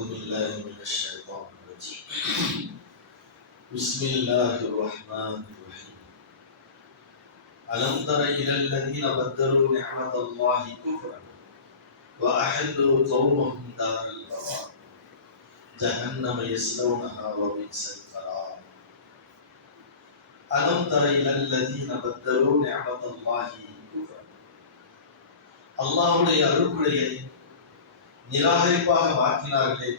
أعوذ بالله من الشيطان الرجيم. بسم الله الرحمن الرحيم. ألم تر إلى الذين بدلوا نعمة الله كفرا وأحلوا قومهم دار البوار جهنم يصلونها وبئس القرار. ألم تر إلى الذين بدلوا نعمة الله كفرا. அல்லாஹ்வுடைய அருள்கொடையை நிராகரிப்பாக மாற்றினார்களே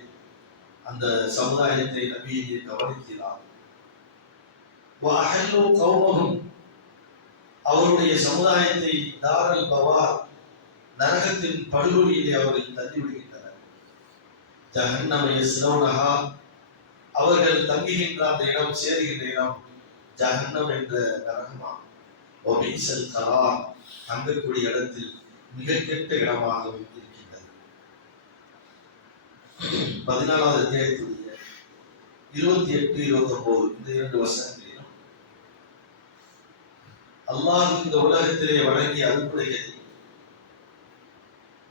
அந்த சமுதாயத்தை நபியை கவனிக்கிறார். அவருடைய சமுதாயத்தை தாரல் பவார் நரகத்தின் படுகொலியிலே அவர்கள் தள்ளிவிடுகின்றனர். ஜஹன்னம யஸ்லௌனஹா அவர்கள் தங்குகின்ற அந்த இடம், சேருகின்ற இடம் ஜஹன்னம் என்ற நரகமாகும். வபிஸல் கரார் தங்கக்கூடிய இடத்தில் மிக கெட்ட இடமாக இருக்கின்றது. 14வது அத்தியாயத்துடைய 28, 29 இந்த 2 வசனங்களிலும் அல்லாஹ் இந்த உலகத்திலே வழங்கிய அருள்கொடைகளை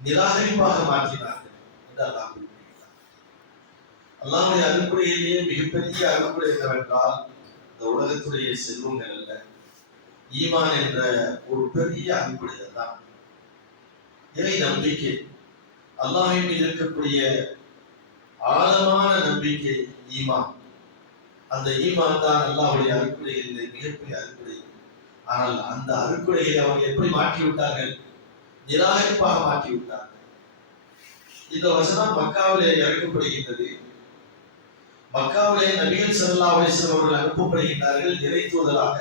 நிராகரிப்பாக மாற்றினார்கள் என்று அல்லாஹ் கூறுகிறார். அல்லாஹ்வுடைய அருள்கொடையிலேயே மிகப்பெரிய அருள்கொடை என்னவென்றால் இந்த உலகத்துடைய செல்வங்கள் அல்ல, ஈமான் என்ற ஒரு பெரிய அருள்கொடை தான். இறை நம்பிக்கை, அல்லாஹ்வின் மீது இருக்கக்கூடிய ஆழமான நம்பிக்கை ஈமான். அந்த ஈமான் தான் அல்லாஹ்வுடைய அருள்கொடைகளிலே மிகப்பெரிய அருள்கொடை. ஆனால் அந்த அருள்கொடைகளை அவர்கள் எப்படி மாற்றிவிட்டார்கள்? நிராகரிப்பாக மாற்றிவிட்டார்கள். இந்த வசனம் மக்காவிலே இறக்கப்படுகின்றது. மக்காவிலே நபிகள் ஸல்லல்லாஹு அலைஹி வஸல்லம் அவர்கள் அனுப்பப்படுகின்றார்கள் இறை தூதராக.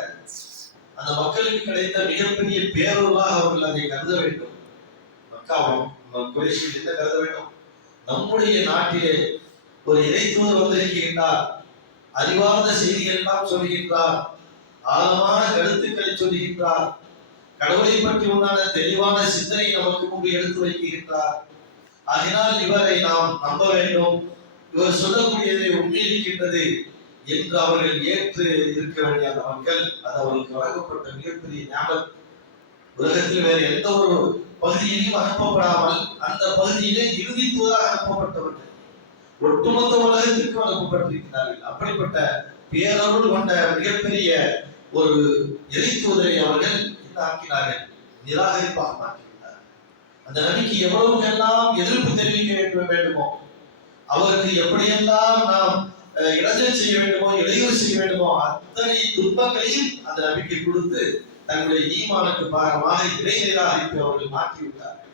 அந்த மக்களுக்கு கிடைத்த மிகப்பெரிய பேரொருளாக அவர்கள் அதை கருத வேண்டும். மக்காவும் குறைஷிகள் என்ன கருத வேண்டும்? நம்முடைய நாட்டிலே ஒரு இறை தூதர் வந்திருக்கின்றார், அறிவார்ந்த செய்திகள் எல்லாம் சொல்கின்றார், ஆழமான கருத்துக்களை சொல்கின்றார், கடவுளை பற்றி உண்டான தெளிவான சிந்தனை நமக்கு முன்பு எடுத்து வைக்கின்றார். அதனால் இவரை நாம் நம்ப வேண்டும், இவர் சொல்லக்கூடியதை உண்மையிருக்கின்றது என்று அவர்கள் ஏற்று இருக்க வேண்டிய அந்த மக்கள், அது அவர்களுக்கு வழங்கப்பட்ட மிகப்பெரிய ஞாபகம். உலகத்தில் வேறு எந்த ஒரு பகுதியிலும் அனுப்பப்படாமல் அந்த பகுதியிலே இறுதி தூதராக அனுப்பப்பட்டவர்கள் ஒட்டுமொத்த உலகத்திற்கும் அனுப்பப்பட்டிருக்கிறார்கள். அப்படிப்பட்ட பேரருள் கொண்ட மிகப்பெரிய ஒரு இறை தூதரை அவர்கள் ஆக்கினார்கள், நிராகரிப்பாக மாற்றிவிட்டார்கள். அந்த நபிக்கு எவ்வளவு எல்லாம் எதிர்ப்பு தெரிவிக்க வேண்டுமோ, அவருக்கு எப்படியெல்லாம் நாம் இடைஞ்சல் செய்ய வேண்டுமோ, இடையூறு செய்ய வேண்டுமோ, அத்தனை துன்பங்களையும் அந்த நபிக்கு கொடுத்து தங்களுடைய ஈமானுக்கு பாரமாக இறை நிராகரிப்பை அவர்கள் மாற்றிவிட்டார்கள்.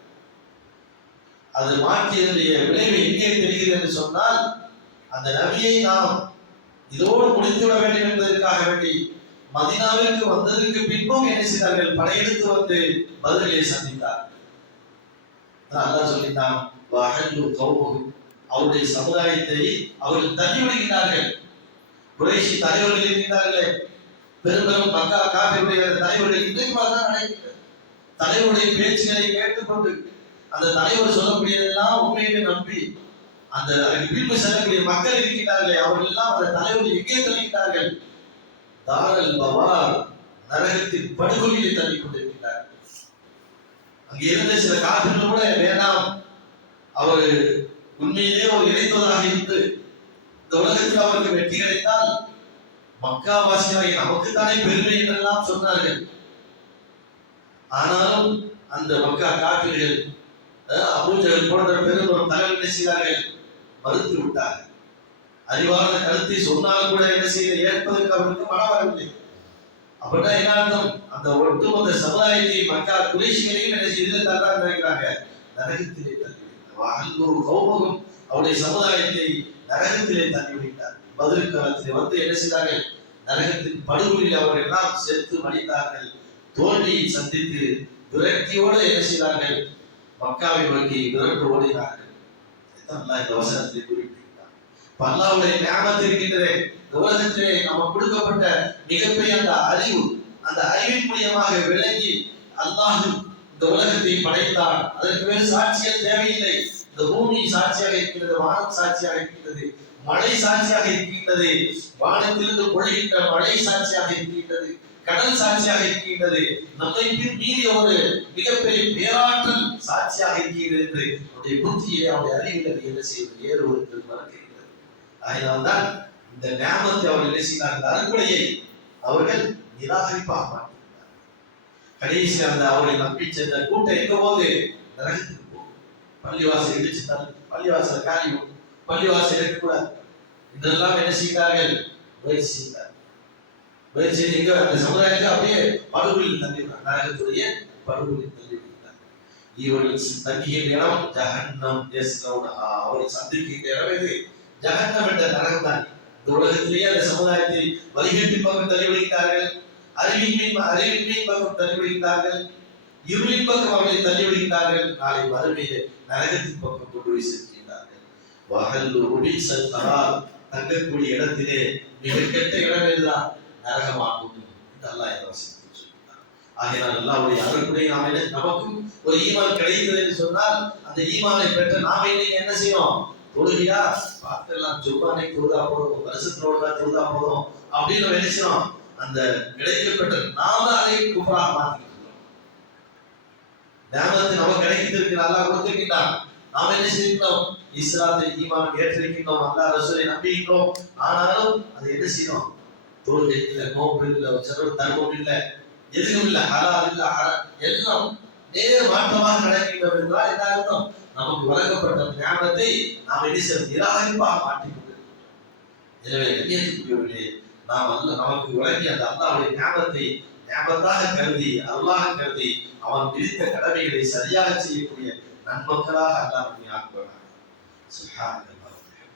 அது மாற்றியதுடைய விளைவு எங்கே தெரிகிறது என்று சொன்னால், அந்த நபியை நாம் இதோடு முடித்துவிட வேண்டும் என்பதற்காக வேண்டி மதீனாவிற்கு வந்ததற்கு பின்பும் என்ன செய்தார்கள்? படையெடுத்து வந்து பதிலை சந்தித்தார்கள். அல்லாஹ் சொல்லிட்டான், அவருடைய சமுதாயத்தை அவர்கள் தள்ளிவிடுகிறார்கள். குறைஷி தலைவர்கள் இருக்கின்றார்களே, பெரும்பெரும் மக்கா காபிருடைய தலைவர்கள் இன்றைக்கு தான் நடக்கிறது. தலைவருடைய பேச்சுகளை கேட்டுக்கொண்டு அந்த தலைவர் சொல்லக்கூடியதெல்லாம் உண்மையை நம்பி அந்த பின்பு செல்லக்கூடிய மக்கள் இருக்கின்றார்களே, அவர்கள் எல்லாம் அந்த தலைவரை எங்கே தள்ளுகிறார்கள்? தாரல் பவார் நரகத்தின் படுகொலியை தள்ளிக் கொண்டிருக்கிறார்கள். அங்கே இருந்த சில காபிர்கள் கூட வேண்டாம், அவர் உண்மையிலே ஒரு இறைத்தவராக இருந்து இந்த உலகத்தில் அவருக்கு வெற்றி கிடைத்தால் மக்காவாசியாகி நமக்குத்தானே பெருமை என்றெல்லாம் சொன்னார்கள். ஆனாலும் அந்த மக்கா காபிர்கள் அபூஜஹல் போன்ற பெரும் தலைவர் செய்தார்கள், மறுத்து விட்டார்கள். அறிவார்ந்த கருத்தை சொன்னால் கூட என்ன செய்ய ஏற்பதற்கு அவருக்கு மனம் வரவில்லை. அப்படின்னா என்ன அர்த்தம்? அந்த ஒட்டுமொத்த சமுதாயத்தை மக்கா குறைஷிகளையும் என்ன செய்து தள்ளாக நினைக்கிறாங்க, நரகத்திலே தள்ளிவிட்டார். அவருடைய சமுதாயத்தை நரகத்திலே தள்ளிவிட்டார். பதில் காலத்திலே வந்து என்ன செய்தார்கள்? நரகத்தின் படுகொலியில் அவர்கள் எல்லாம் செத்து மடித்தார்கள். தோல்வியை சந்தித்து விரக்தியோடு என்ன செய்தார்கள்? மக்காவை நோக்கி விரட்டு ஓடினார்கள். இந்த வசனத்தை குறிப்பிட்டார். அல்லாஹ்வுடைய நியாமத் இருக்கின்றதே, இந்த உலகத்திலே நமக்கு கொடுக்கப்பட்ட மிகப்பெரிய அந்த அறிவு, அந்த அறிவின் மூலியமாக விளங்கி அல்லாஹ் இந்த உலகத்தை படைத்தான். அதற்கு வேறு சாட்சியம் தேவையில்லை. இந்த பூமி சாட்சியாக இருக்கின்றது, வானம் சாட்சியாக இருக்கின்றது, மழை சாட்சியாக இருக்கின்றது, வானத்திலிருந்து பொழிகின்ற மழை சாட்சியாக இருக்கின்றது, கடல் சாட்சியாக இருக்கின்றது, நம்மை மீறிய ஒரு மிகப்பெரிய பேராற்றல் சாட்சியாக இருக்கிறது என்று அவருடைய புத்தியை அவருடைய அறிவில் என்ன செய்வது ஏறுவது மறக்கிறது. அதனால்தான் இந்த ஞாபகத்தை அவர்கள் என்ன செய்தார்கள், அறுக்குடையை அவர்கள் நிராகரிப்பாக மாட்டார்கள். கடைசி அந்த அவரை நம்பி சென்ற கூட்டம் எங்க போது நரகத்துக்கு போகும். பள்ளிவாசல் இடிச்சுட்டால் பள்ளிவாசல் காலி, பள்ளிவாசல் இருக்கக்கூடாது இதெல்லாம் என்ன செய்தார்கள், முயற்சி செய்தார். முயற்சி செய்து அந்த சமுதாயத்தை அப்படியே படுகொலில் தள்ளிவிட்டார், நரகத்துடைய படுகொலில் தள்ளிவிட்டார். இவர்கள் தங்குகின்ற இடம் ஜஹன்னம், அவரை சந்திக்கின்ற இடம் எது, ஜஹன்னம் என்ற நரகம் தான். இந்த உலகத்திலேயே அந்த சமுதாயத்தை வழிகட்டின் பக்கம் தள்ளிவிடுகிறார்கள், அறிவின்மையின் பக்கம் தள்ளிவிடுகிறார்கள், இருளின் பக்கம் அவர்களை தள்ளிவிடுகிறார்கள். நாளை மறுமையிலே நரகத்தின் பக்கம் கொண்டு போய் சேர்க்கின்றார்கள். வஹல்லு உபிஸல் கரார், தங்கக்கூடிய இடத்திலே மிக கெட்ட இடம் எதுதான், நரகமாகும் என்று அல்லாஹ் இந்த வசனத்தில் சொல்கிறார். ஆகையால் அல்லாஹ்வுடைய அருளுடைய நமக்கும் ஒரு ஈமான் கிடைக்கிறது என்று சொன்னால் அந்த ஈமானை பெற்ற நாம இன்னைக்கு என்ன செய்யணும், தொழுகையா பார்த்தெல்லாம் ஜும்மானை தொழுதா போதும், வருஷத்தோட தொழுதா போதும் அப்படின்னு நினைச்சோம். அந்த கிடைக்கப்பட்ட நாம அதை குஃப்ராக மாற்றிக்கிறோம். ஞாபகத்தை நமக்கு கிடைத்திருக்கு, அல்லாஹ் கொடுத்திருக்கிறான். நாம் என்ன செய்கிறோம், இஸ்லாத்தை ஈமான் ஏற்றிருக்கின்றோம், அல்லாஹ் ரசூலை நம்பிக்கிறோம். ஆனாலும் அது என்ன செய்யணும், தொழுகை இல்லை, நோன்பு இல்லை, சிறப்பு தர்மம் இல்லை, எதுவும் இல்லை, ஹலால் இல்லை, எல்லாம் நேர் மாற்றமாக நடக்கின்றோம் என்றால் என்ன அர்த்தம், நமக்கு வழங்கப்பட்ட ஞாபகத்தை நாம் என்ன செய்ய நிராகரிப்பாக மாற்றிக்கொண்டிருக்கிறோம். எனவே கண்ணியத்துக்குரியவர்களே, நாம் நமக்கு வழங்கிய அந்த அல்லாஹ்வுடைய ஞாபகத்தை ஞாபகத்தாக கருதி, அல்லாஹ் கருதி, அவன் விதித்த கடமைகளை சரியாக செய்யக்கூடிய நன்மக்களாக அல்லாஹ் நம்மை ஆக்குவானாக. சுப்ஹானல்லாஹ்.